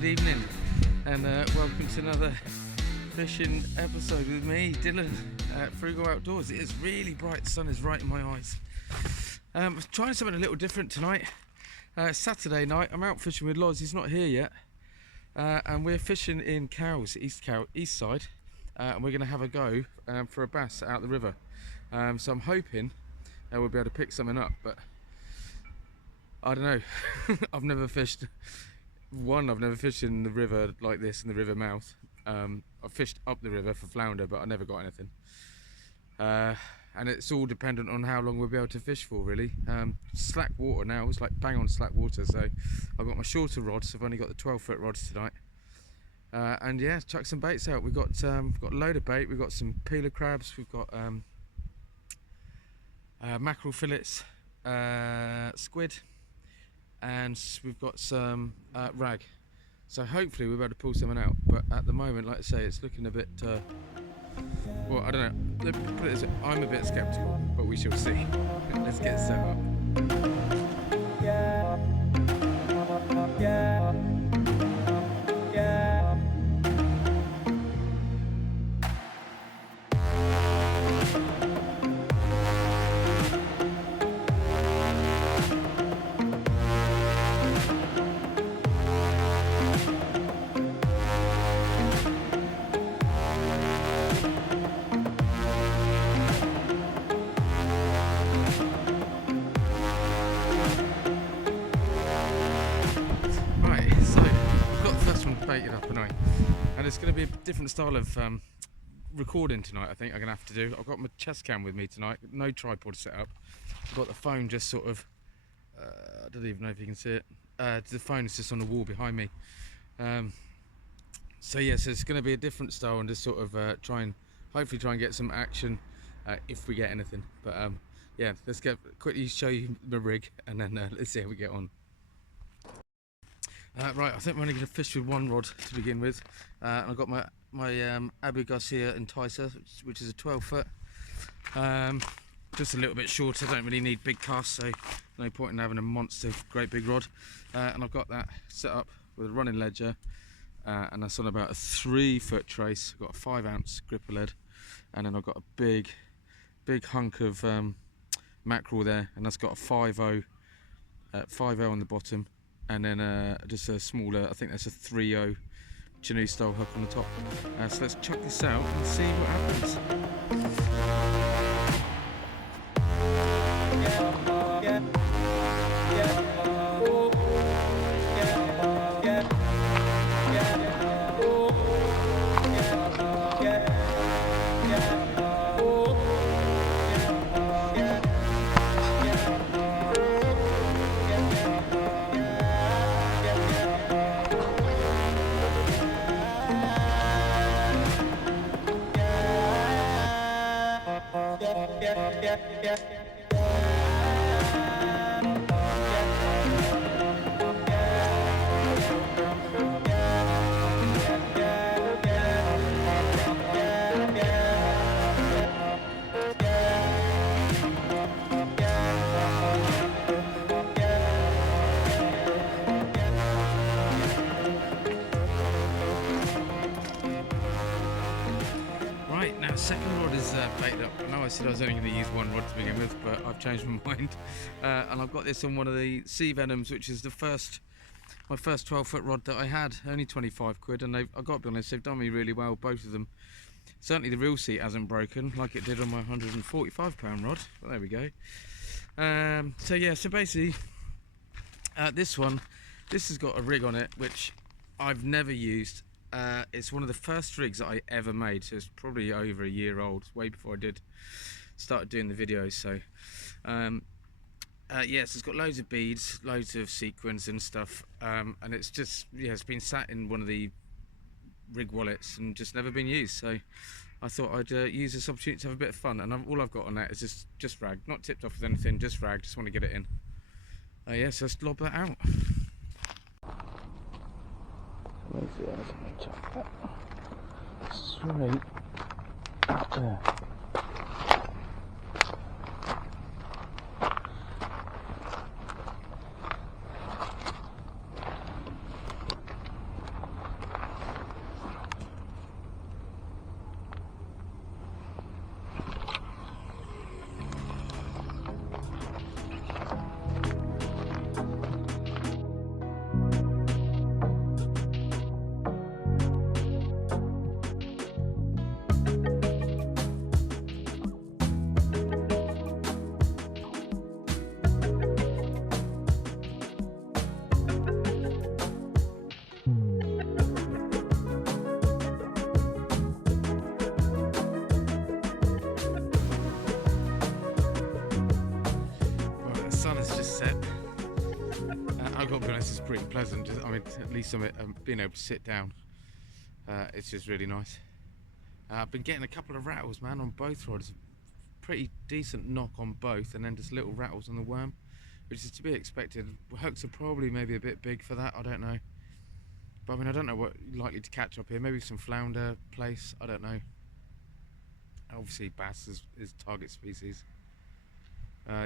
good evening, and welcome to another fishing episode with me, Dylan, at Frugal Outdoors. It is really bright, the sun is right in my eyes. I'm trying something a little different tonight. Saturday night, I'm out fishing with Loz, he's not here yet, and we're fishing in Cowes, east side, and we're going to have a go for a bass out the river. So I'm hoping we'll be able to pick something up, but I don't know. I've never fished in the river like this, in the river mouth. I've fished up the river for flounder, but I never got anything. And it's all dependent on how long we'll be able to fish for, really. Slack water now, it's like bang on slack water, so I've got my shorter rods. I've only got the 12-foot rods tonight. And yeah, chuck some baits out. We've got a load of bait. We've got some peeler crabs, we've got mackerel fillets, squid, and we've got some rag. So hopefully we'll be able to pull something out, but at the moment, like I say, it's looking a bit well, I don't know, let me put it this way, I'm a bit sceptical, but we shall see. Let's get set up. Baited up and it's going to be a different style of recording tonight. I think I'm going to have to do. I've got my chest cam with me tonight, no tripod set up. I've got the phone just sort of I don't even know if you can see it. The phone is just on the wall behind me. So yes, it's going to be a different style and just sort of hopefully try and get some action if we get anything. But yeah, let's quickly show you the rig and then let's see how we get on. Right, I think we're only going to fish with one rod to begin with. And I've got my Abu Garcia Enticer, which is a 12-foot. Just a little bit shorter, don't really need big casts, so no point in having a monster, great big rod. And I've got that set up with a running ledger, and that's on about a 3-foot trace. I've got a 5-ounce gripper lead, and then I've got a big hunk of mackerel there, and that's got a 5.0 on the bottom. And then just a smaller, I think that's a 3.0 canoe style hook on the top. So let's chuck this out and see what happens. Second rod is baited up. I know I said I was only going to use one rod to begin with, but I've changed my mind. And I've got this on one of the Sea Venoms, which is my first 12-foot rod that I had. Only 25 quid, and I've got to be honest, they've done me really well, both of them. Certainly the reel seat hasn't broken like it did on my £145 rod, but there we go. So yeah, so basically this has got a rig on it which I've never used. It's one of the first rigs that I ever made, so it's probably over a year old, way before I started doing the videos. So yes, it's got loads of beads, loads of sequins and stuff, and it's just, yeah, it's been sat in one of the rig wallets and just never been used. So I thought I'd use this opportunity to have a bit of fun, and all I've got on that is just rag, not tipped off with anything, just rag. Just want to get it in. Yeah, so let's lob that out. Straight out there. sunset. I've got to be honest, it's pretty pleasant. I mean, at least I'm being able to sit down. It's just really nice. I've been getting a couple of rattles, man, on both rods. Pretty decent knock on both, and then just little rattles on the worm, which is to be expected. Hooks are probably maybe a bit big for that, I don't know. But I mean, I don't know what likely to catch up here. Maybe some flounder place, I don't know. Obviously bass is target species.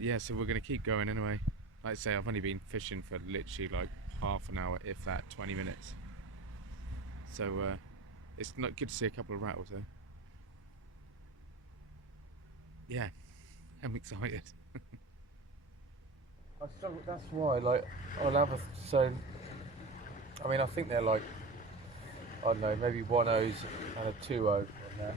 Yeah, so we're going to keep going anyway. Like I say, I've only been fishing for literally like half an hour, if that, 20 minutes. So it's not good to see a couple of rattles though. Yeah, I'm excited. I struggle, that's why, like, I'll have a, so, I mean, I think they're like, I don't know, maybe 1/0s and a 2/0 on there.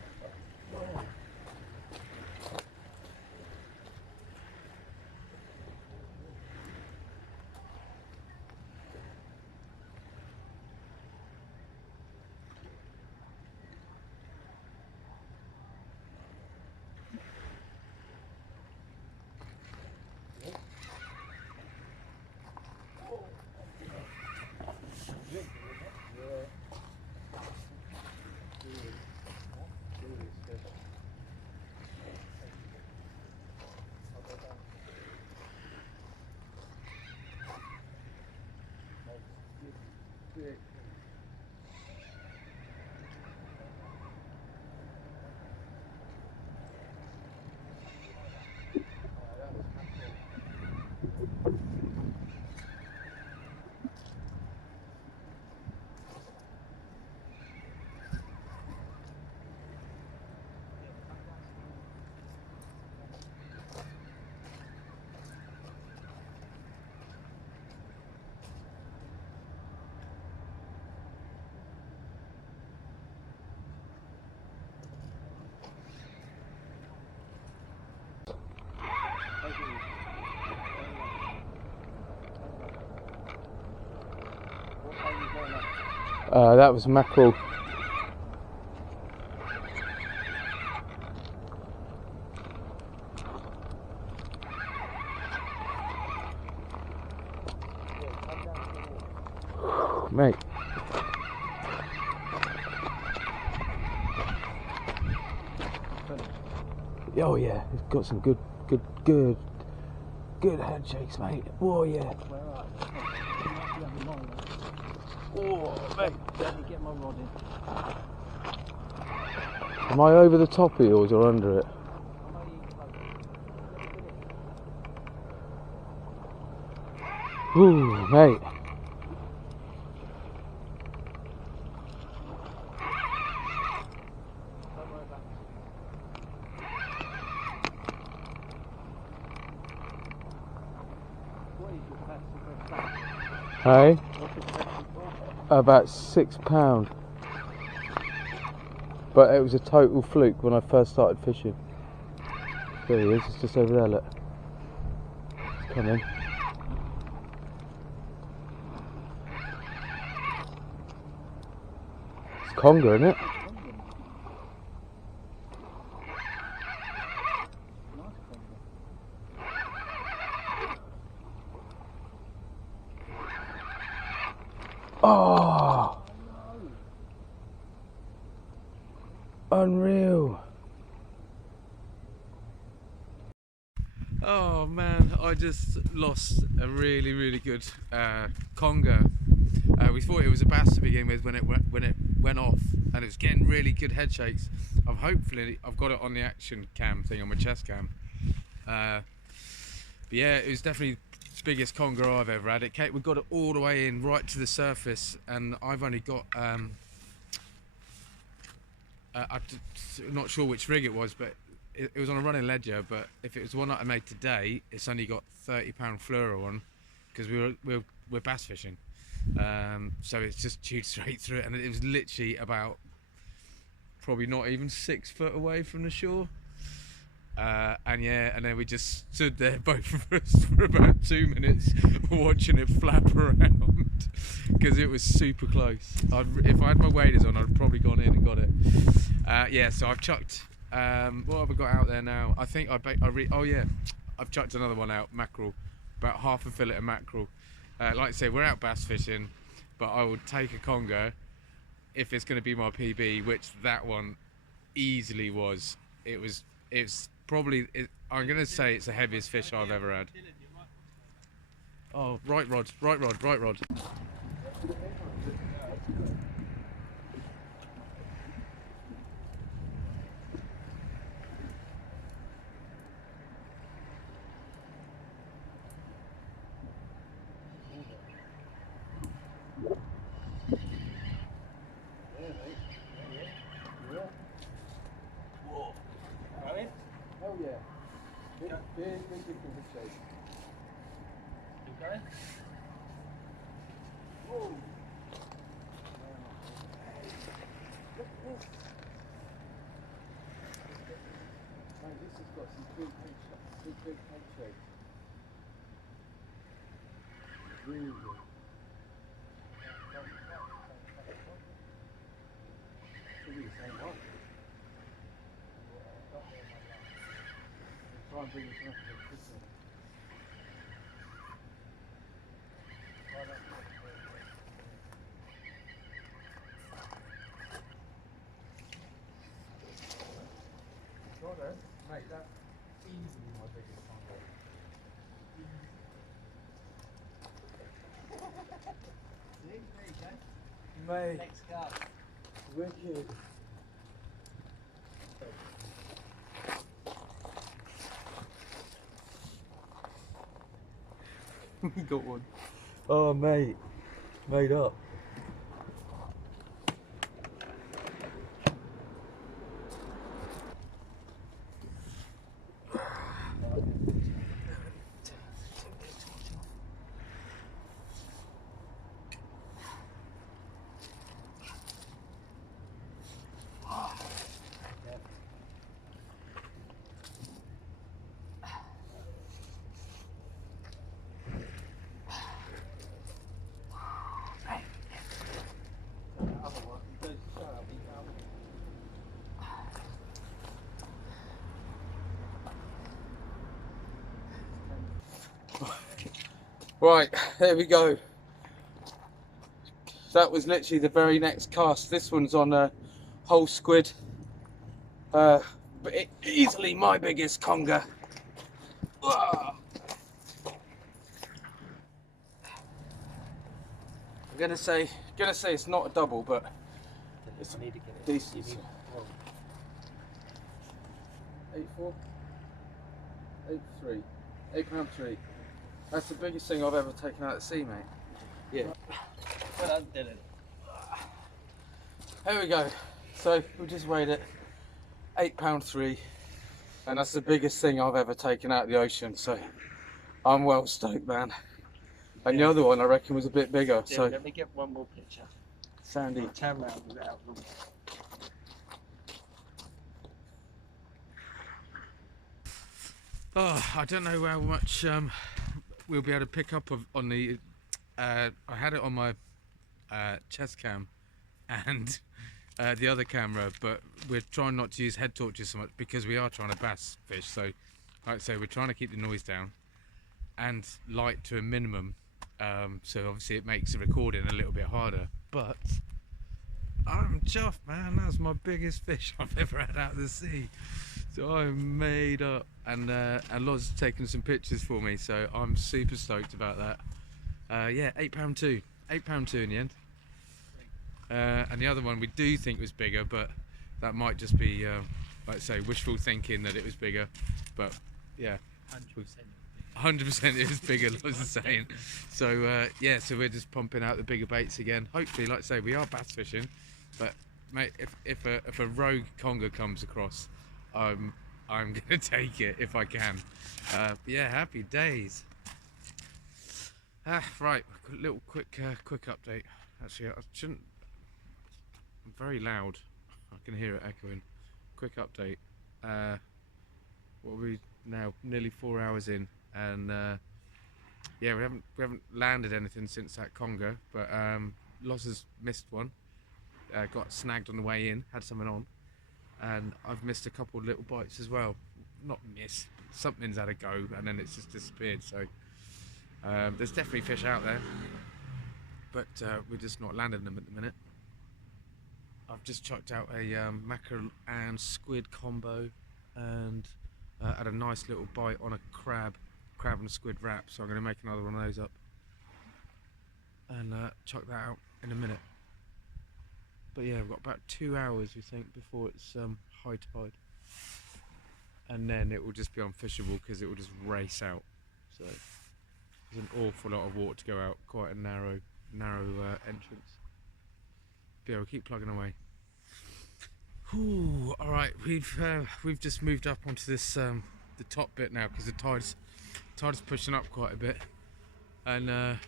That was mackerel. Mate. Oh yeah, it's got some good head shakes, mate. Oh yeah. Oh, mate. Let me get my rod in. Am I over the top of yours or under it? Ooh, mate. Hey? About £6. But it was a total fluke when I first started fishing. There he is, it's just over there, look. Come in. It's conger, isn't it? Oh, unreal. Oh man, I just lost a really good conger. We thought it was a bass to begin with when it went off, and it was getting really good head shakes. Hopefully I've got it on the action cam thing on my chest cam. But yeah, it was definitely biggest conger I've ever had. We got it all the way in right to the surface, and I've only got I'm not sure which rig it was, but it was on a running ledger. But if it was the one that I made today, it's only got £30 fluoro on, because we're bass fishing, so it's just chewed straight through it, and it was literally about probably not even 6 foot away from the shore. And yeah, and then we just stood there, both of us, for about 2 minutes watching it flap around, because it was super close. If I had my waders on, I'd probably gone in and got it. Yeah, so I've chucked, what have I got out there now? I think oh yeah, I've chucked another one out, mackerel. about half a fillet of mackerel. Like I say, we're out bass fishing, but I would take a conger if it's going to be my PB, which that one easily was. It's probably, I'm going to say it's the heaviest fish I've ever had. Oh, right rod, right rod, right rod. Oh yeah. Big shape. Okay. Whoa. Look at this. Man, this has got some big head shapes. Really good. Probably the same one. Try and bring this up a bit quicker. Righto, mate, that's easily my biggest combo. See? There you go. Mate, Next card. wicked. We got one. Oh mate, made up. Right, there we go. That was literally the very next cast. This one's on a whole squid. But easily my biggest conger. I'm gonna say it's not a double, but it's decent. 8.4, 8.3, 8.3. That's the biggest thing I've ever taken out of the sea, mate. Yeah. Well done, Dylan. Here we go. So we just weighed it, 8.3, and that's the biggest thing I've ever taken out of the ocean. So I'm well stoked, man. And the other one I reckon was a bit bigger. Dylan, So let me get one more picture. Sandy. Turn round without them. Oh, I don't know how much we'll be able to pick up on the. I had it on my chest cam and the other camera, but we're trying not to use head torches so much because we are trying to bass fish. So, like I say, we're trying to keep the noise down and light to a minimum. So obviously it makes the recording a little bit harder. But I'm chuffed, man. That's my biggest fish I've ever had out of the sea. So I'm made up, and Loz's taken some pictures for me, so I'm super stoked about that. Yeah, £8.2 in the end. And the other one we do think was bigger, but that might just be, like I say, wishful thinking that it was bigger. But yeah, 100% it is bigger, Loz is saying. So yeah, so we're just pumping out the bigger baits again. Hopefully, like I say, we are bass fishing, but mate, if a rogue conger comes across, I'm gonna take it if I can. Yeah, happy days. Right, little quick update. Actually, I shouldn't. I'm very loud. I can hear it echoing. Quick update. What are we now? Nearly 4 hours in, and yeah, we haven't landed anything since that conger. But Loz has missed one. Got snagged on the way in. Had something on. And I've missed a couple of little bites as well. Not miss, something's had a go and then it's just disappeared. So There's definitely fish out there, but we're just not landing them at the minute. I've just chucked out a mackerel and squid combo, and had a nice little bite on a crab and squid wrap, so I'm going to make another one of those up and chuck that out in a minute. But yeah, we've got about 2 hours we think before it's high tide, and then it will just be unfishable because it will just race out. So there's an awful lot of water to go out, quite a narrow entrance. But yeah, we'll keep plugging away. Ooh, all right, we've just moved up onto this the top bit now because the tide's pushing up quite a bit, and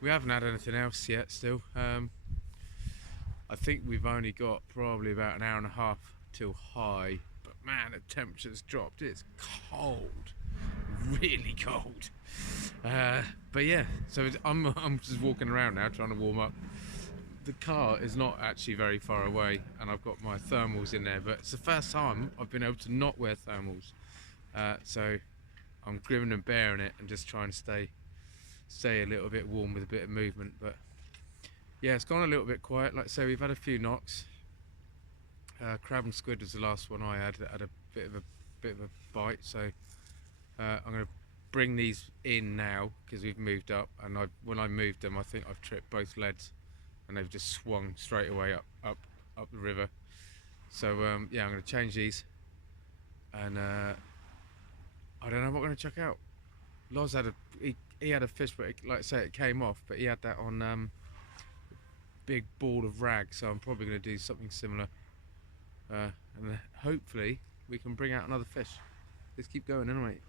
we haven't had anything else yet. Still, I think we've only got probably about an hour and a half till high. But man, the temperature's dropped. It's cold, really cold. But yeah, so I'm just walking around now trying to warm up. The car is not actually very far away, and I've got my thermals in there, but it's the first time I've been able to not wear thermals, so I'm grinning and bearing it and just trying to stay a little bit warm with a bit of movement. But yeah, it's gone a little bit quiet. Like I say, we've had a few knocks. Crab and squid was the last one I had a bit of a bite, so I'm going to bring these in now because we've moved up, and when I moved them, I think I've tripped both leads and they've just swung straight away up the river. So yeah, I'm going to change these, and I don't know what I'm going to chuck out. Loz had he had a fish, but like I say, it came off, but he had that on big ball of rag, so I'm probably going to do something similar, and then hopefully we can bring out another fish. Let's keep going anyway.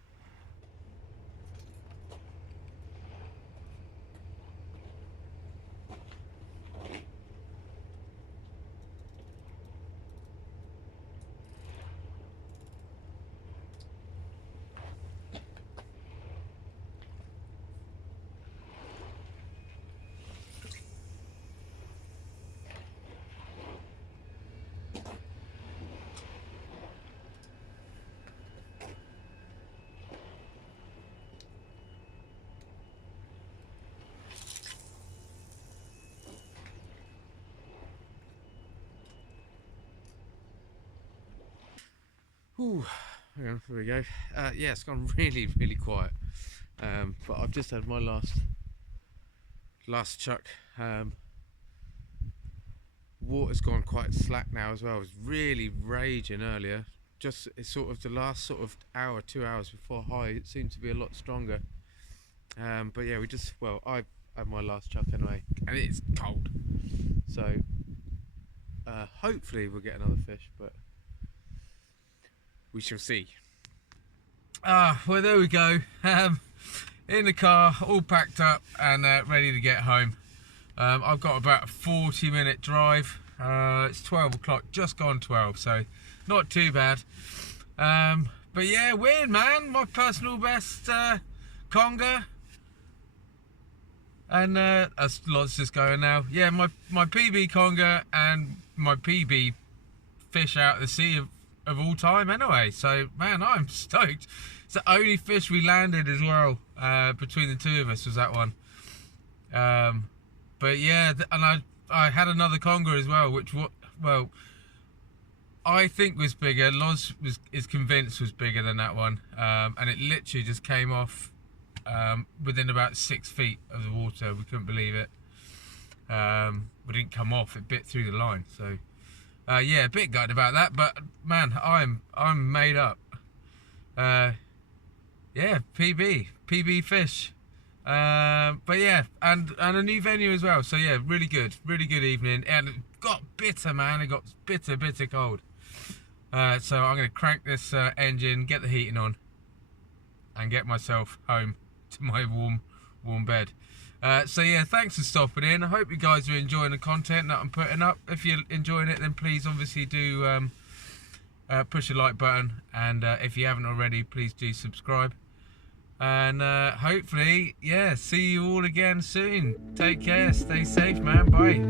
Ooh, hang on, here we go. Yeah, it's gone really quiet, but I've just had my last chuck. Water's gone quite slack now as well. It was really raging earlier. Just it's sort of the last sort of hour, 2 hours before high, it seemed to be a lot stronger. But yeah, I've had my last chuck anyway, and it's cold, so hopefully we'll get another fish, but we shall see. Well, there we go. In the car, all packed up and ready to get home. I've got about a 40-minute drive. It's 12 o'clock, just gone 12, so not too bad. But yeah, win, man. My personal best conger. And that's lots just going now. Yeah, my PB conger and my PB fish out of the sea of all time anyway. So man, I'm stoked. It's the only fish we landed as well, between the two of us, was that one. But yeah, and I had another conger as well, which I think was bigger. Loz is convinced was bigger than that one, and it literally just came off within about 6 feet of the water. We couldn't believe it. We didn't come off; it bit through the line. So yeah, a bit gutted about that, but man, I'm made up. Yeah, PB fish. But yeah, and a new venue as well. So yeah, really good evening. And it got bitter, man. It got bitter cold. So I'm gonna crank this engine, get the heating on, and get myself home to my warm bed. So yeah, thanks for stopping in. I hope you guys are enjoying the content that I'm putting up. If you're enjoying it, then please obviously do push the like button, and if you haven't already, please do subscribe. And hopefully, yeah, see you all again soon. Take care, stay safe, man. Bye.